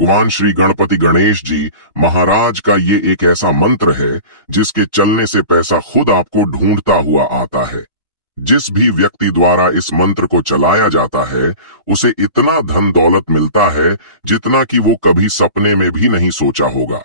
भगवान श्री गणपति गणेश जी महाराज का ये एक ऐसा मंत्र है जिसके चलने से पैसा खुद आपको ढूंढता हुआ आता है। जिस भी व्यक्ति द्वारा इस मंत्र को चलाया जाता है उसे इतना धन दौलत मिलता है जितना कि वो कभी सपने में भी नहीं सोचा होगा।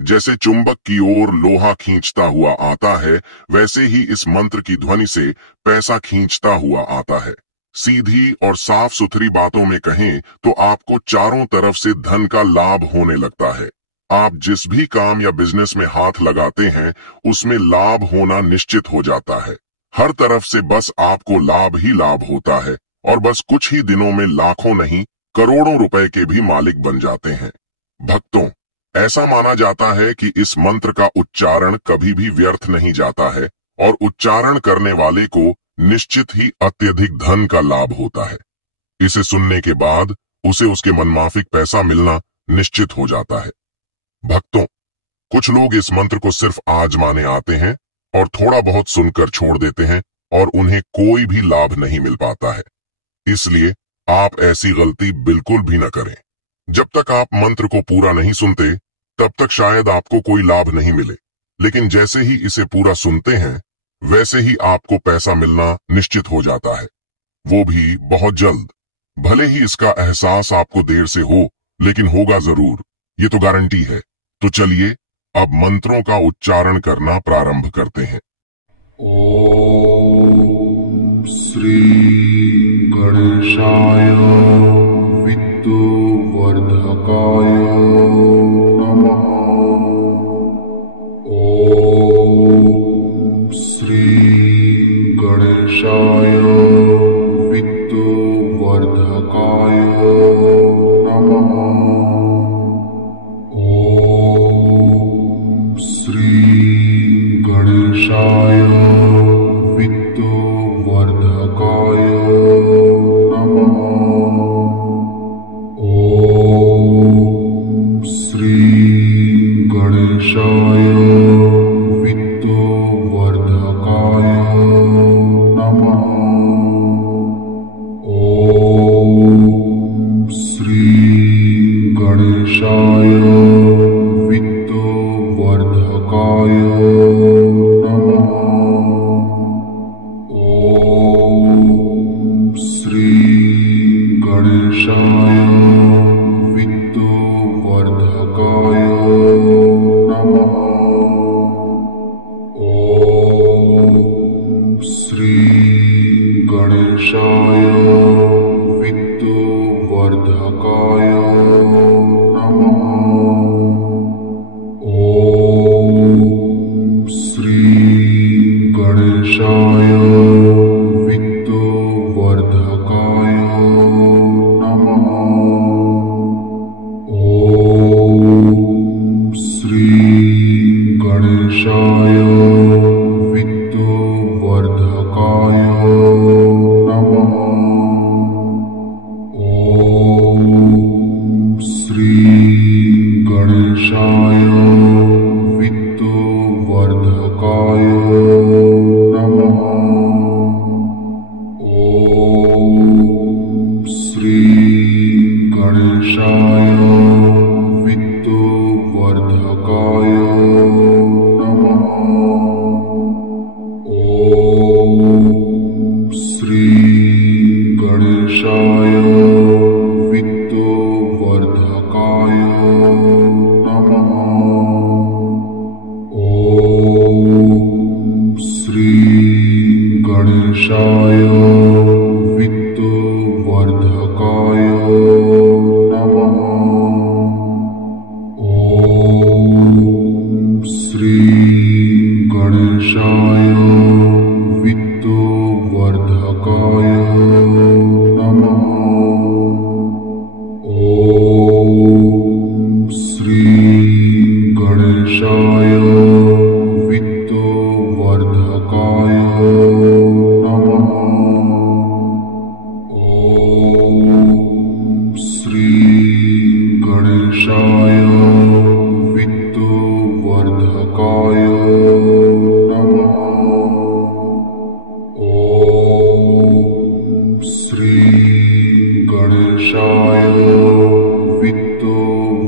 जैसे चुंबक की ओर लोहा खींचता हुआ आता है, वैसे ही इस मंत्र की ध्वनि से पैसा खींचता हुआ आता है। सीधी और साफ सुथरी बातों में कहें तो आपको चारों तरफ से धन का लाभ होने लगता है। आप जिस भी काम या बिजनेस में हाथ लगाते हैं उसमें लाभ होना निश्चित हो जाता है। हर तरफ से बस आपको लाभ ही लाभ होता है और बस कुछ ही दिनों में लाखों नहीं करोड़ों रुपए के भी मालिक बन जाते हैं। भक्तों, ऐसा माना जाता है कि इस मंत्र का उच्चारण कभी भी व्यर्थ नहीं जाता है और उच्चारण करने वाले को निश्चित ही अत्यधिक धन का लाभ होता है। इसे सुनने के बाद उसे उसके मनमाफिक पैसा मिलना निश्चित हो जाता है। भक्तों, कुछ लोग इस मंत्र को सिर्फ आजमाने आते हैं और थोड़ा बहुत सुनकर छोड़ देते हैं और उन्हें कोई भी लाभ नहीं मिल पाता है। इसलिए आप ऐसी गलती बिल्कुल भी न करें। जब तक आप मंत्र को पूरा नहीं सुनते तब तक शायद आपको कोई लाभ नहीं मिले, लेकिन जैसे ही इसे पूरा सुनते हैं वैसे ही आपको पैसा मिलना निश्चित हो जाता है, वो भी बहुत जल्द। भले ही इसका एहसास आपको देर से हो, लेकिन होगा जरूर, ये तो गारंटी है। तो चलिए अब मंत्रों का उच्चारण करना प्रारंभ करते हैं। ओम श्री गणेशाय विद्युवर्धकाय नमः। ओम श्री गणेशाय विद्युवर्धकाय नमः। ओम श्री गणेशाय विद्युवर्धकाय नमः। ओम श्री गणेशाय विद्युवर्धकाय नमः। ओम श्री गणेशाय विद्युवर्धकाय नमः। ओम श्री गणेशाय विद्युवर्धकाय नमः। ओम श्री गणेशाय विद्युवर्धकाय नमः। ओम श्री गणेशाय विद्युवर्धकाय नमः। ओम श्री गणेशाय विद्युवर्धकाय नमः। ओम श्री गणेशाय विद्युवर्धकाय नमः। ओम श्री गणेशाय विद्युवर्धकाय नमः। ओम श्री गणेशाय विद्युवर्धकाय नमः। ओम श्री गणेशाय विद्युवर्धकाय नमः। ओम श्री गणेशाय विद्युवर्धकाय नमः। ओम श्री गणेशाय विद्युवर्धकाय नमः। ओम श्री गणेशाय विद्युवर्धकाय नमः। ओम श्री गणेशाय विद्युवर्धकाय